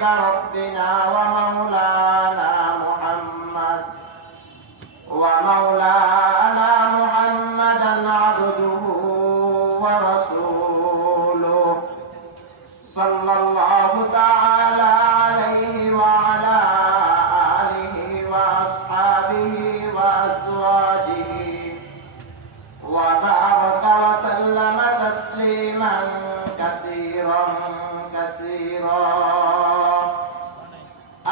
حبيب ربنا ومولانا محمد محمدا عبده ورسوله صلى الله تعالى عليه وعلى آله وأصحابه وأزواجه وبارك وسلم تسليما كثيرا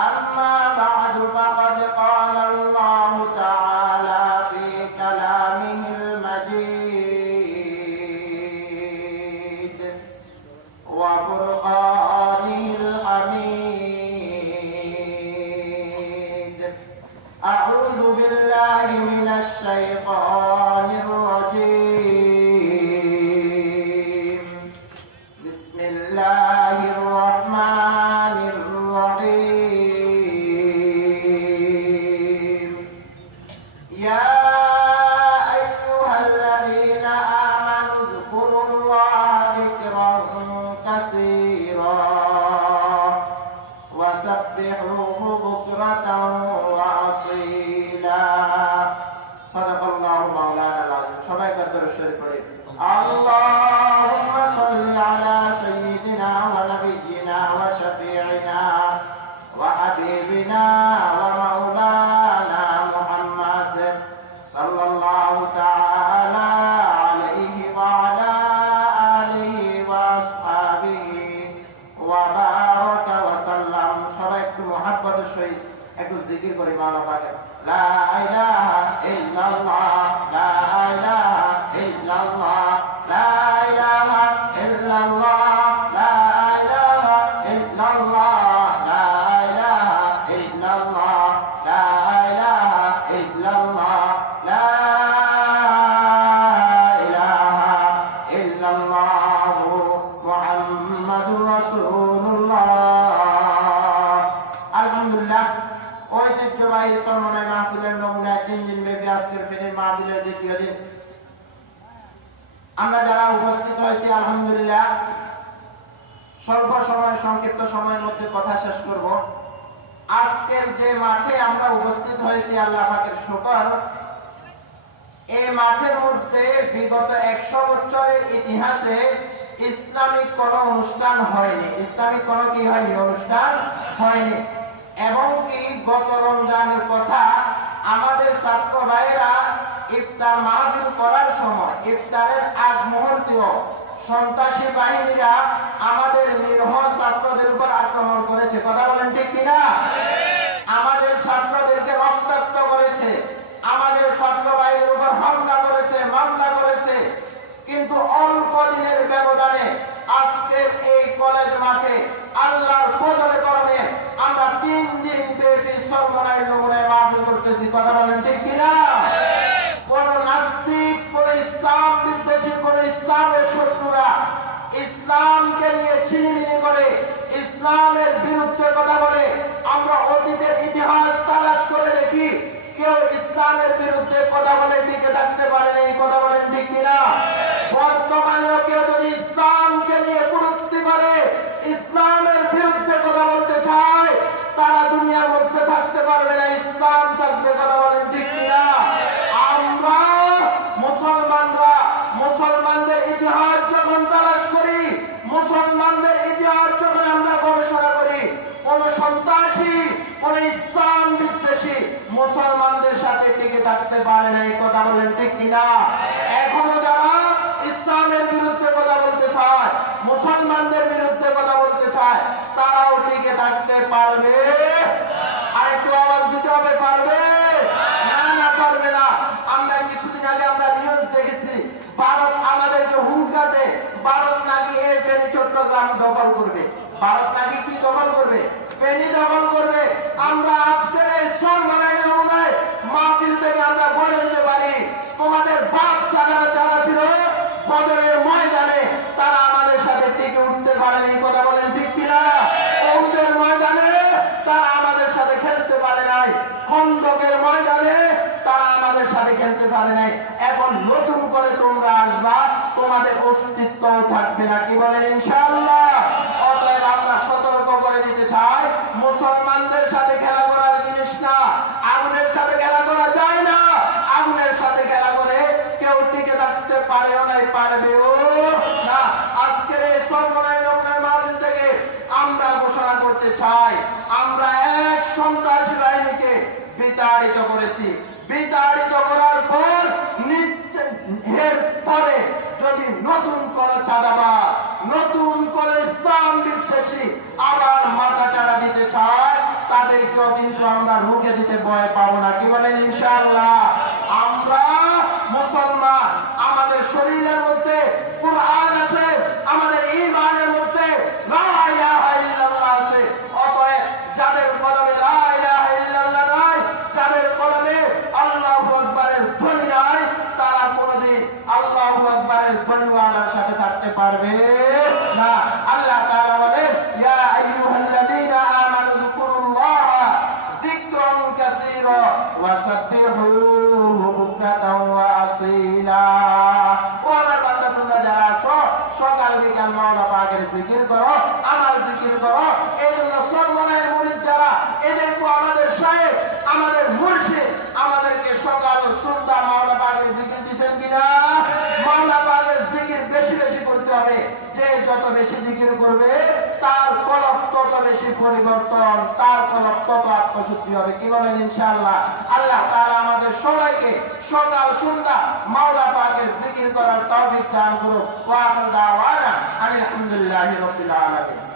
أما بعد فقد قال الله تعالى في كلامه المجيد وفرقانه الحميد أعوذ بالله من الشيطان الرجيم بسم الله الرحمن الرحيم يا أيها الذين آمنوا اذكروا الله ذكرا كثيرا وسبحوه بكرة وأصيلا صدق الله مولانا العظيم সবাই কদর শরীফ পড়ে اللهم صل على سيدنا ونبينا وشفيعنا وحبيبنا ومولانا محمد صلى الله تعالى عليه وعلى آله وأصحابه وبارك وسلم সবাই একটু মহব্বতের সহিত একটু জিকির করি মাওলানা পাকের লা ইলাহা ইল্লাল্লাহ লা ইলাহা ইল্লাল্লাহ লা ইলাহা ইল্লাল্লাহ লা ইলাহা ইল্লাল্লাহ লা ইলাহা ইল্লাল্লাহ লা ইলাহা ইল্লাল্লাহ লা ইলাহা ইল্লাল্লাহ মুহাম্মাদুর রাসূলুল্লাহ আলহামদুলিল্লাহ ঐতিহ্যবাহী সম্মানের মাহফিলের নমুনা 3 দিন ব্যাপী আজকের ফেনীর মাহফিলের দ্বিতীয় দিন আমরা যারা উপস্থিত হয়েছি আলহামদুলিল্লাহ স্বল্প সময় সংক্ষিপ্ত সময়ের মধ্যে কথা শেষ করব আজকের যে মাঠে আমরা উপস্থিত হয়েছি আল্লাহ পাকের শুকর এই মাঠের মধ্যে বিগত 100 বছরের ইতিহাসে ইসলামিক কোন অনুষ্ঠান হয়নি ইসলামিক কোন কি হয়নি অনুষ্ঠান হয়নি এবং কি গত রমজানের কথা আমাদের ছাত্র ভাইরা ইফতার মাহফিল করার সময় ইফতারের আগ মুহূর্তেও সন্ত্রাসী বাহিনীরা আমাদের নিরহ ছাত্রদের উপর আক্রমণ করেছে কথা বলেন ঠিক কিনা আমাদের ছাত্রদেরকে রক্তাক্ত করেছে আমাদের ছাত্র ভাইদের উপর মামলা করেছে কিন্তু অল্প দিনের ব্যবধানে আজকের এই কলেজ মাঠে আল্লাহর ফজলের কারণে আমরা 3 দিন ব্যাপী সর্বনায় নমুনায় মাহফিল করতেছি কথা বলেন ঠিক কিনা কোন নাস্তিক কোন ইসলাম বিদ্বেষী কোন ইসলামের শত্রুরা ইসলামকে নিয়ে ছিনিমিনি করে ইসলামের বিরুদ্ধে কথা বলে আমরা অতীতের ইতিহাস তালাশ করে দেখি কেউ ইসলামের বিরুদ্ধে কথা বলে টিকে থাকতে পারে না এই কথা বলেন ঠিক কিনা বর্তমানেও কেউ যদি ইসলামকে নিয়ে কুরুক্তি করে ইসলামের বিরুদ্ধে কথা বলতে চায় তারা দুনিয়ার মধ্যে থাকতে পারবে না ইসলাম থাকবে কথা বলেন ঠিক কিনা আমরা মুসলমানদের ইতিহাস যখন তালাশ করি মুসলমানদের ইতিহাস যখন আমরা গবেষণা করি কোন সন্ত্রাসী কোন ইসলাম বিদ্বেষী মুসলমানদের সাথে টিকে থাকতে পারে না এই কথা বলেন ঠিক কিনা এখনো যারা ইসলামের বিরুদ্ধে কথা বলতে চায় মুসলমানদের বিরুদ্ধে কথা বলতে চায় তারাও টিকে থাকতে পারবে আরেকটু আওয়াজ দিতে হবে পারবে না পারবে না আমরা কিছুদিন আগে আমরা নিউজ দেখেছি ভারত আমাদেরকে হুমকা দেয় ভারত নাকি এই ফেনী চট্টগ্রাম দখল করবে ভারত নাকি কি দখল করবে ফেনী দখল করবে আমরা আজকের এই সর্বনায় নমুনায় মাহফিল থেকে আমরা বলে দিতে পারি তোমাদের বাপ দাদারা যারা ছিল বদরের ময়দানে তারা আমাদের সাথে টিকে উঠতে পারেনি এই কথা বলেন ঠিক কিনা ওহুদের ময়দানে তারা আমাদের সাথে খেলতে পারে নাই খন্দকের ময়দানে তারা আমাদের সাথে খেলতে পারে নাই এখন নতুন করে তোমরা আসবা তোমাদের অস্তিত্ব থাকবে না কি বলেন ইনশাআল্লাহ অতএব আমরা সতর্ক করে দিতে চাই দিতে চাই, আমরা এক সন্ত্রাসী বাহিনীকে বিতাড়িত করেছি। বিতাড়িত করার পর এর পরে যদি নতুন করে চাঁদাবাদ, নতুন করে ইসলাম বিদ্বেষী আবার মাথা চাড়া দিতে চায়, তাদেরকেও কিন্তু আমরা রুখে দিতে ভয় পাবো না। কি বলেন ইনশাআল্লাহ? আমরা মুসলমান, আমাদের শরীরের মধ্যে কুরআন আছে, আমাদের ঈমানের মধ্যে লা ইলাহা ইল্লাল্লাহ আছে। অতএব যাদের কলবে লা ইলাহা ইল্লাল্লাহ নাই, যাদের কলবে আল্লাহু আকবারের ধ্বনি নাই, তারা কোনোদিন আল্লাহু আকবারের ধ্বনিওয়ালার সাথে থাকতে পারবে না। আল্লাহ তাআলা বলেন, ইয়া আইয়ুহাল্লাযীনা আমানু যিকুরুল্লাহা যিকরান কাসীরা ওয়া সাব্বিহুহু বুকরাতাও ওয়া আসীলা। ও আমার বান্দা, তোমরা যারা আছো, সকাল বিকাল মাওলা পাকের জিকির করো, আমার জিকির করো। এই জন্য সর্বনায়ের মুরিদ যারা, এদেরকে আমাদের শায়েখ, আমাদের মুর্শিদ আমাদেরকে সকাল সন্ধ্যা মাওলা পাকের জিকির দিয়েছেন কিনা? মাওলা পাকের জিকির বেশি বেশি করতে হবে। যে যত বেশি জিকির করবে, তার কলব তত বেশি পরিবর্তন, তার কলব তত আত্মশুদ্ধি হবে। কি বলেন ইনশাআল্লাহ? আল্লাহ তাআলা আমাদের সবাইকে সকাল সন্ধ্যা মাওলা পাকের জিকির করার তৌফিক দান করুন। ওয়া আখিরু দাওয়ানা আলহামদুলিল্লাহি রাব্বিল আলামিন।